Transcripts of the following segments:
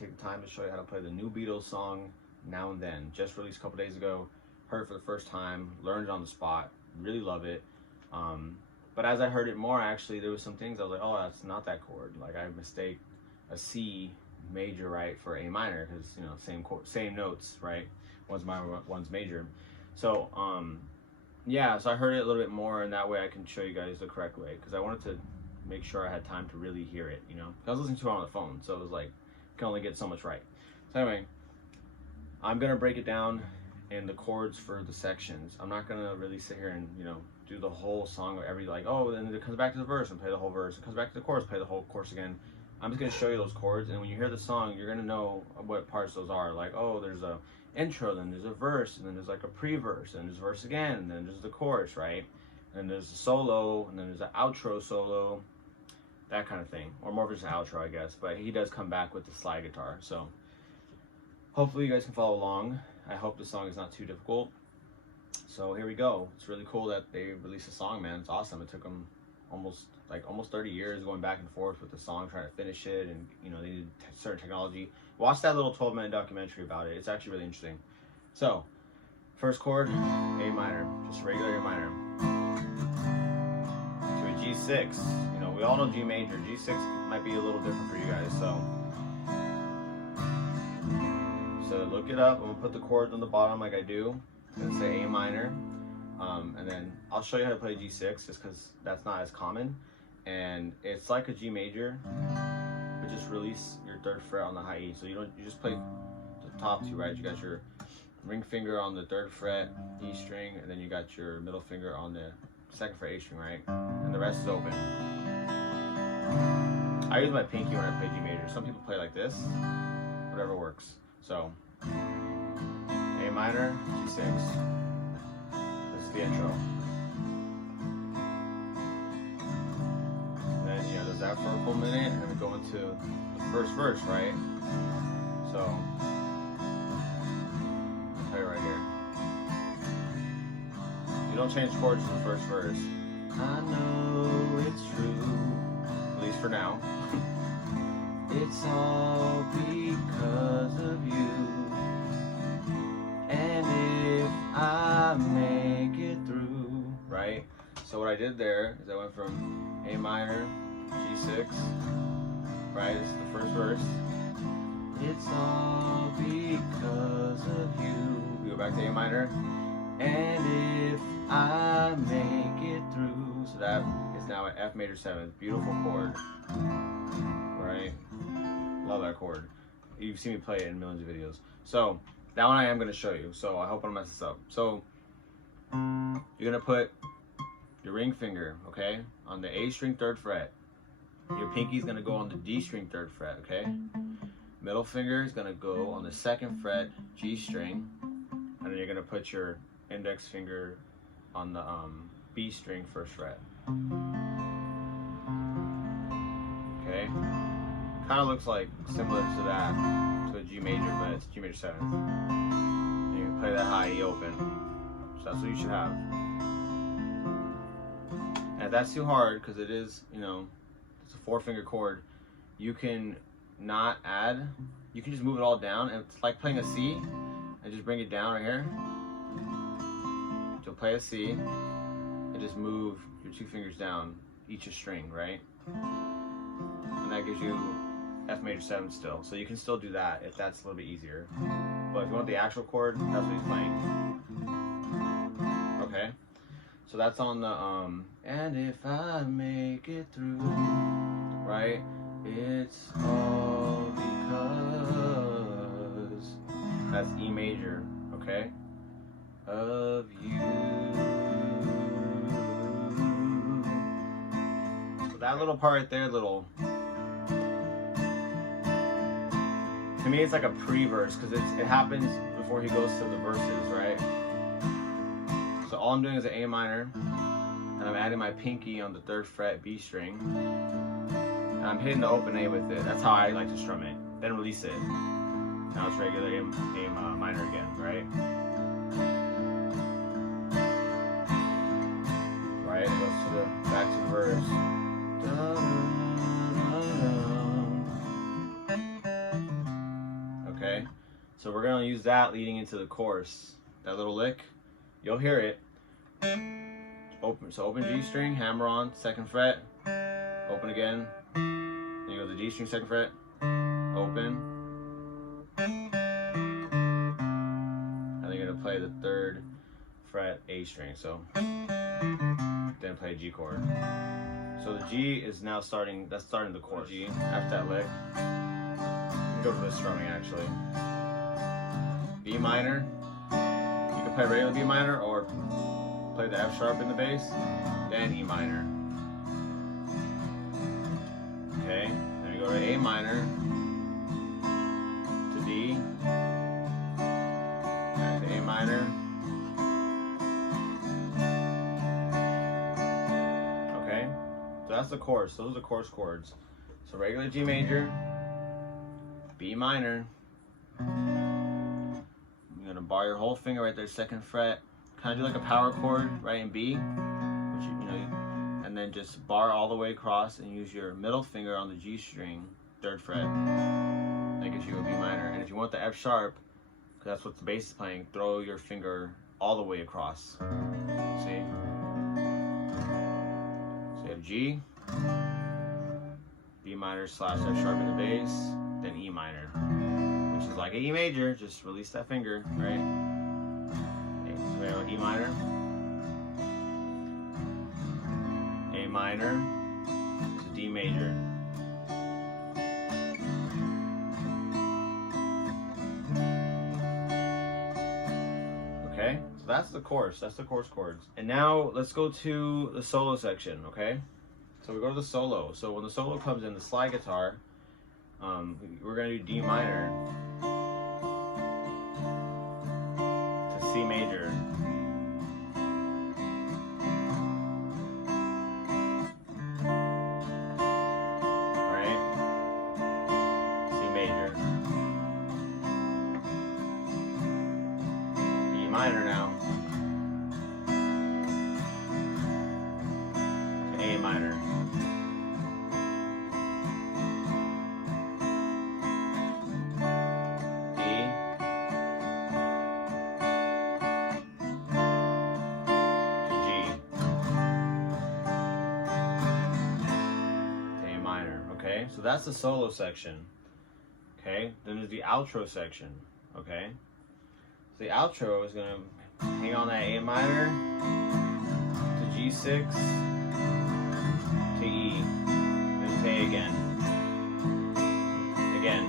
take the time to show you how to play the new Beatles song, Now and Then. Just released a couple days ago, heard it for the first time, learned it on the spot, really love it. But as I heard it more, actually, there was some things I was like, oh, that's not that chord. Like I mistake a C major, right, for A minor, because, you know, same chord, same notes, right? One's minor, one's major. So, yeah, so I heard it a little bit more, and that way I can show you guys the correct way, because I wanted to make sure I had time to really hear it, you know? I was listening to it on the phone, so it was like, you can only get so much right. So anyway, I'm gonna break it down in the chords for the sections. I'm not gonna really sit here and, you know, do the whole song or every, like, oh, then it comes back to the verse and play the whole verse. It comes back to the chorus, play the whole chorus again. I'm just gonna show you those chords, and when you hear the song, you're gonna know what parts those are. Like, oh, there's a intro, then there's a verse, and then there's like a pre-verse, and there's a verse again, and then there's the chorus, right? And there's a solo, and then there's an outro solo, that kind of thing. Or more of just an outro, I guess. But he does come back with the slide guitar. So hopefully you guys can follow along. I hope the song is not too difficult. So here we go. It's really cool that they released a song, man. It's awesome. It took them almost 30 years going back and forth with the song, trying to finish it, and, you know, they needed certain technology. Watch that little 12-minute documentary about it. It's actually really interesting. So first chord, A minor, just regular A minor, to a G6. You know, we all know G major. G6 might be a little different for you guys. So look it up. I'm gonna put the chords on the bottom like I do. I'm gonna say A minor, and then I'll show you how to play G6, just because that's not as common, and it's like a G major, but just release your third fret on the high E. So you just play the top two, right? You got your ring finger on the third fret E string, and then you got your middle finger on the second fret A string, right? And the rest is open. I use my pinky when I play G major. Some people play like this, whatever works. So A minor, G6. This is the intro. And then, you know, does that for a full minute, and then we go into the first verse, right? So I'll tell you right here. You don't change chords in the first verse. I know it's true, at least for now. It's all because of you. And if I make it through, right? So what I did there is I went from A minor, G6, right? It's the first verse. It's all because of you. We go back to A minor. And if I make it through. So that is now an F major 7th. Beautiful chord, right? Love that chord. You've seen me play it in millions of videos. So that one I am going to show you. So I hope I don't mess this up. So you're going to put your ring finger, okay, on the A string 3rd fret. Your pinky is going to go on the D string 3rd fret, okay? Middle finger is going to go on the 2nd fret G string. And then you're going to put your index finger on the B string 1st fret. Okay? Kind of looks like similar to that, to a G major, but it's G major 7th. And you can play that high E open. So that's what you should have. And if that's too hard, because it is, you know, it's a 4-finger chord, you can not add, you can just move it all down, and it's like playing a C, and just bring it down right here. So play a C, and just move your 2 fingers down, each a string, right? And that gives you F major 7 still. So you can still do that if that's a little bit easier. But if you want the actual chord, that's what he's playing. Okay? So that's on the and if I make it through, right? It's all because that's E major, okay? Of you. So that little part right there, little, to me it's like a pre-verse, because it happens before he goes to the verses, right? So all I'm doing is an A minor, and I'm adding my pinky on the 3rd fret B string, and I'm hitting the open A with it. That's how I like to strum it. Then release it. Now it's regular A minor again, right? Right, it goes to the back to the verse. So we're gonna use that leading into the chorus. That little lick, you'll hear it. Open, so open G string, hammer on, 2nd fret, open again. Then you go to the G string, 2nd fret, open. And then you're gonna play the 3rd fret A string. So then play a G chord. So the G is now starting, that's starting the chord. G, after that lick. You can go to this strumming actually. B minor. You can play regular B minor or play the F sharp in the bass, then E minor. Okay, then you go to A minor, to D, back to A minor. Okay, so that's the chorus. Those are the chorus chords. So regular G major, B minor. You're gonna bar your whole finger right there, 2nd fret. Kind of do like a power chord right in B, which you know, and then just bar all the way across and use your middle finger on the G string, 3rd fret. That gives you a B minor. And if you want the F sharp, because that's what the bass is playing, throw your finger all the way across. See? So you have G, B minor / F sharp in the bass, then E minor, which is like an E major. Just release that finger, right? E minor, A minor to D major. Okay, so that's the chorus. That's the chorus chords. And now let's go to the solo section. Okay, so we go to the solo. So when the solo comes in, the slide guitar, we're gonna do D minor to C major. Minor now to A minor. D to G to A minor. Okay, so that's the solo section. Okay, then there's the outro section. Okay. The outro is going to hang on that A minor to G6 to E, then to A again. Again.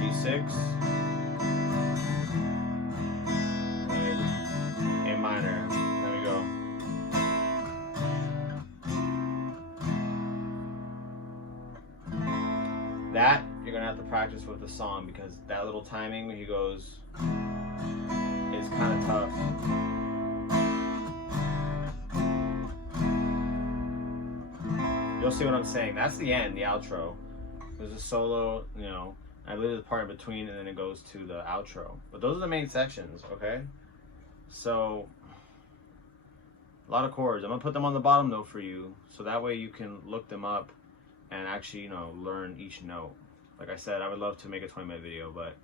G6, and A minor. There we go. That you're gonna have to practice with the song, because that little timing when he goes is kind of tough. You'll see what I'm saying. That's the end, the outro. There's a solo, you know, I leave the part in between and then it goes to the outro. But those are the main sections, okay? So, a lot of chords. I'm gonna put them on the bottom though for you, so that way you can look them up and actually, you know, learn each note. Like I said, I would love to make a 20-minute video, but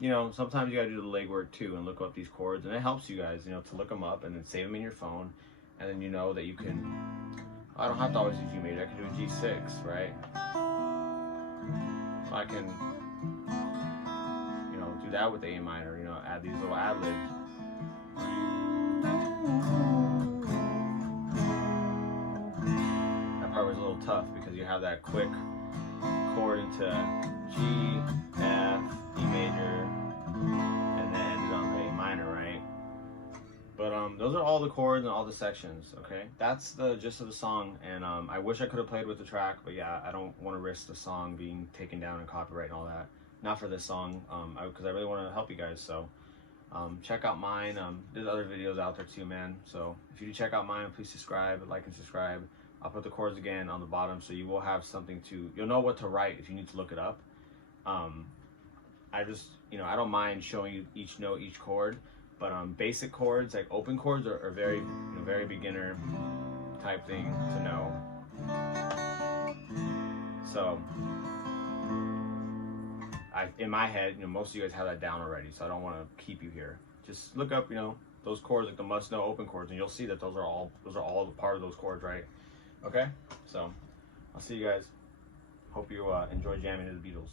you know, sometimes you gotta do the legwork too and look up these chords, and it helps you guys, you know, to look them up and then save them in your phone, and then you know that you can. I don't have to always do G major. I can do a G6, right? I can, you know, do that with the A minor. You know, add these little ad libs. That part was a little tough because you have that quick chord into G, F, E major, and then ended on the A minor, right? But those are all the chords and all the sections, okay? That's the gist of the song, and I wish I could have played with the track, but yeah, I don't want to risk the song being taken down and copyright and all that. Not for this song, because I really want to help you guys, so check out mine. There's other videos out there too, man, so if you do check out mine, please subscribe, like and subscribe. I'll put the chords again on the bottom, so you will have something to, you'll know what to write if you need to look it up. I just, you know, I don't mind showing you each note, each chord, but basic chords, like open chords, are very, you know, very beginner type thing to know. So, in my head, most of you guys have that down already, so I don't want to keep you here. Just look up, those chords, like the must know open chords, and you'll see that those are all a part of those chords, right? Okay, so I'll see you guys. Hope you enjoy jamming to the Beatles.